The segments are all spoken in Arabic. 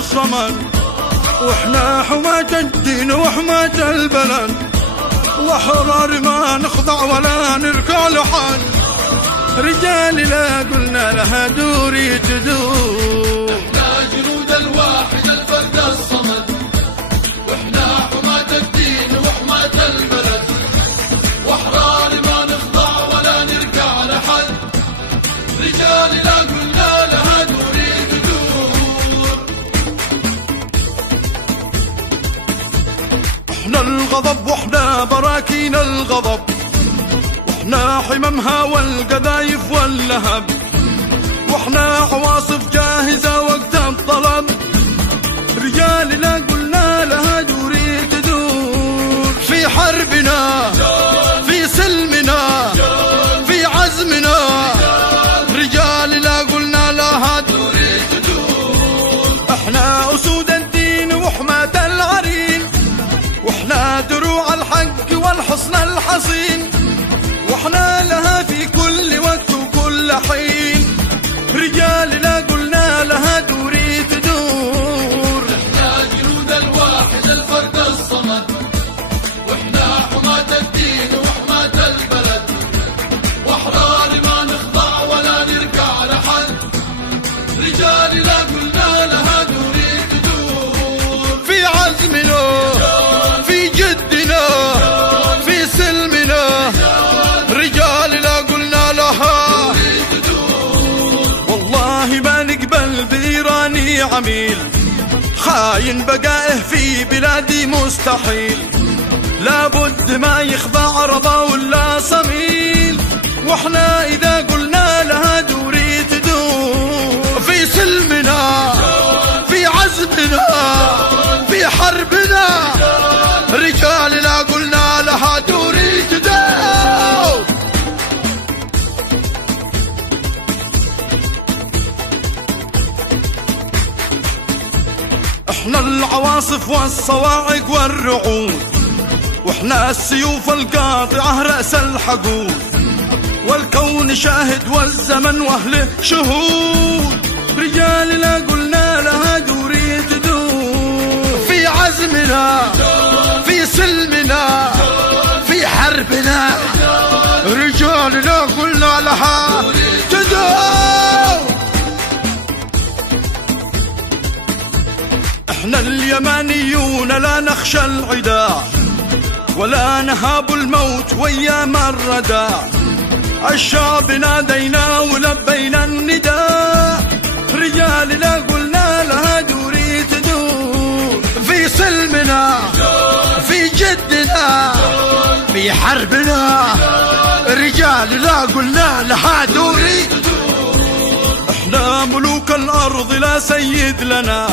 الصمد، واحنا حماة الدين وحماة البلد، واحرار ما نخضع ولا نركع لحد. رجال لا قلنا لها دوري تدور، احنا جنود الواحد الفرد الصمد، واحنا حماة الدين وحماة البلد، واحرار ما نخضع ولا نركع لحد. رجال لا قلنا لها دوري تدور. احنا الغضب واحنا براكين الغضب، واحنا حممها والقذايف واللهب، واحنا عواصف جاهزة وقت الطلب. رجال لا قلنا لها دوري تدور، في حربنا في سلمنا في عزمنا. رجال لا قلنا لها دوري تدور، احنا أسود الدين وحماة العرين، واحنا دروع الحق والحصن الحصين، واحنا لها في كل وقت وكل حين. رجال لا قلنا لها دوري تدور، احنا جنود الواحد الفرد الصمد، واحنا حماة الدين وحماة البلد، واحرار ما نخضع ولا نركع لحد. رجال لا قلنا لها دوري تدور، في عزمنا في جدنا في سلمنا. رجال لا قلنا لها، والله ما نقبل بإيراني عميل، خاين بقائه في بلادي مستحيل. لابد ما يخضع رضا ولا صميل، واحنا إذا قلنا لها دوري تدور، في سلمنا في عزمنا في حربنا. رجال لا قلنا لها دوري تدور. احنا العواصف والصواعق والرعود، واحنا السيوف القاطعة رأس الحقود، والكون شاهد والزمن واهله شهود. رجال لا قلنا لها دوري تدور، في عزمنا في سلمنا في حربنا. رجال لا قلنا لها تدور، احنا اليمانيون لا نخشى العداء، ولا نهاب الموت وايام الردى. الشعب نادينا ولبينا النداء. رجال لا قلنا لها دوري تدور، في سلمنا في جدنا في حربنا. رجال لا قلنا لها دوري تدور، احنا ملوك الارض لا سيد لنا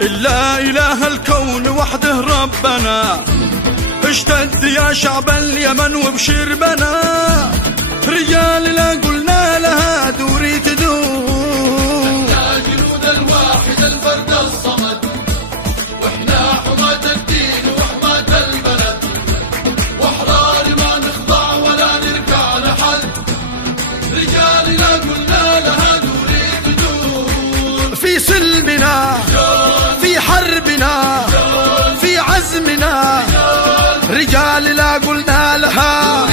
إلا إله الكون وحده ربنا. اشتد يا شعب اليمن وبشر بنا. رجال لا قلنا لها دوري تدور، احنا جنود الواحد الفرد الصمد، واحنا حماة الدين وحماة البلد، واحرار ما نخضع ولا نركع لحد. رجال لا قلنا لها دوري تدور، في سلمنا في حربنا في عزمنا. رجال لا قلنا لها.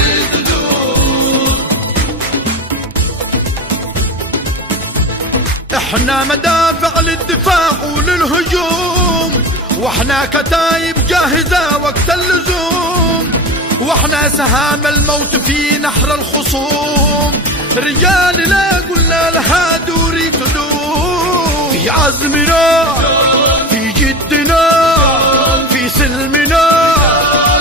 احنا مدافع للدفاع وللهجوم، واحنا كتايب جاهزة وقت اللزوم، واحنا سهام الموت في نحر الخصوم. رجال لا قلنا لها دوري تدور، في عزمنا في جدنا في سلمنا.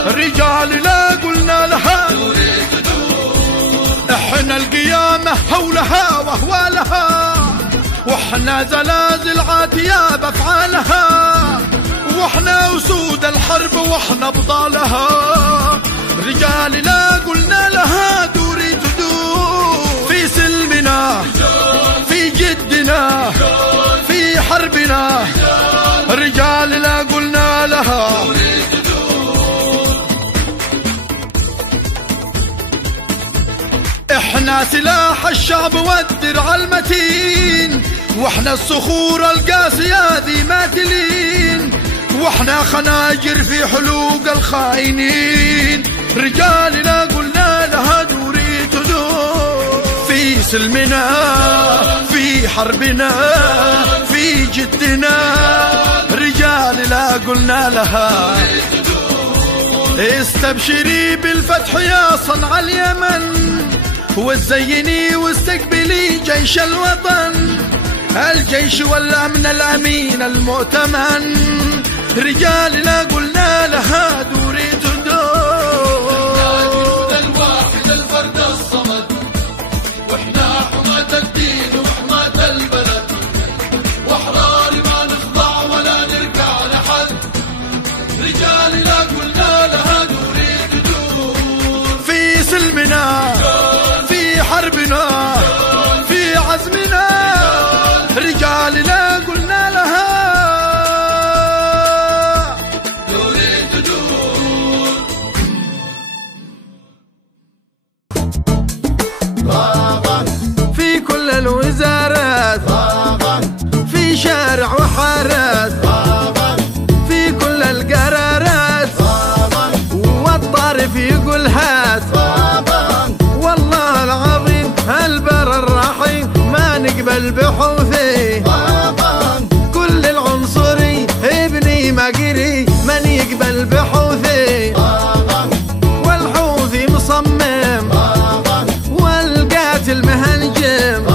رجال لا قلنا لها دوري تدور، احنا القيامة هولها وهوالها، واحنا زلازل عاتية بافعالها، واحنا اسود الحرب واحنا ابطالها. رجال لا قلنا لها دوري تدور، في سلمنا في جدنا في حربنا. رجال لا قلنا لها. احنا سلاح الشعب والدرع المتين، واحنا الصخور القاسية ذي ما تلين، واحنا خناجر في حلوق الخائنين. رجالنا قلنا لها دوري تدور في سلمنا في حربنا في جدنا. رجالنا قلنا لها استبشري بالفتح يا صنع اليمن، وزيني واستقبلي جيش الوطن، الجيش والأمن الأمين المؤتمن. رجالنا قلنا لها دوري تدور. الجنود الواحد الفرد الصمد، واحنا حماة الدين وحماة البلد، واحرار ما نخضع ولا نركع لحد. رجالنا قلنا لها دوري تدور في سلمنا في حربنا في عزمنا. رجالنا قلنا لها دوري تدور. في كل الوزارات، في شارع وحارات، في كل القرارات، والطارف يقول هات. والله العظيم البر الرحيم ما نقبل بحوثي، كل العنصري ابني مقري من يقبل بحوثي. والحوثي مصمم والقاتل مهنجم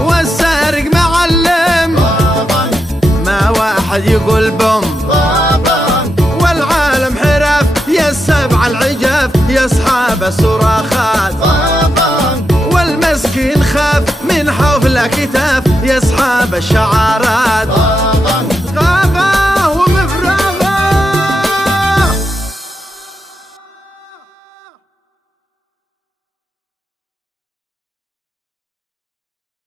والسارق معلم، ما واحد يقول بم. والعالم حراف يا السبع العجاف يا اصحاب الصراخات، والمسكين خاف من حفل كتاف يا اصحاب الشعارات.